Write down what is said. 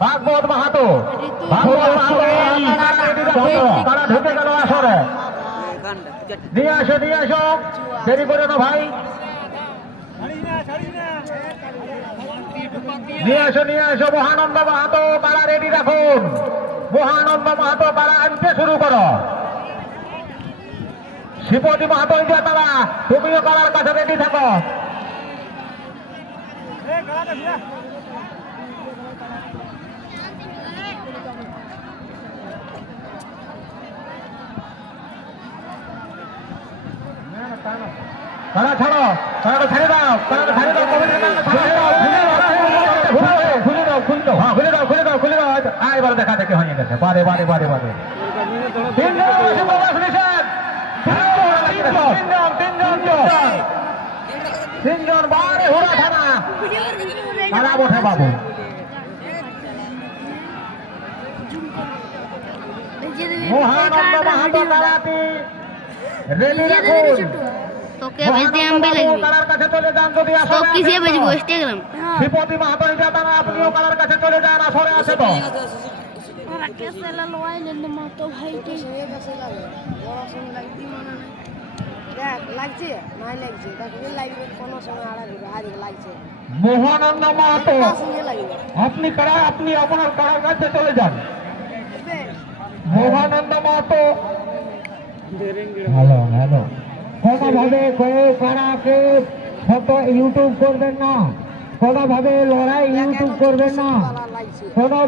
ভাগবত মাহাতো তারা ঢুকে গেল আসরে। নিয়ে আসো দেরি করে না ভাই, নিয়ে আসো মহানন্দ মাহাতো পাড়া রেডি রাখুন। মহানন্দ মাহাতো পাড়া আনতে শুরু করো। শিবতী মাহাতো তারা তুমিও কারার কাছে রেডি থাকো। তারা ছাড়ো, তারা ছেড়ে দাও, তারা ছেড়ে দাও, খুলে দাও। এবার দেখা দেখে হয়ে গেছে। বারে তিনজন বারে হুড়া থানা তারা বসে বাবু। মহানন্দ মাহাতো তারাপি রেডি রাখুন। শিবতী মাহাতো তারা আপনিও কালার কাছে চলে যান। আসরে আছে তো মহানন্দ মাহাতো আপনি কারা, আপনি আপনার কারার কাছে চলে যান। মহানন্দ মাহাতো হ্যালো কোনোভাবে কেউ কারাকে ফটো ইউটিউব করবেন না, কোনোভাবে লড়াই ইউটিউব করবেন না, কোনো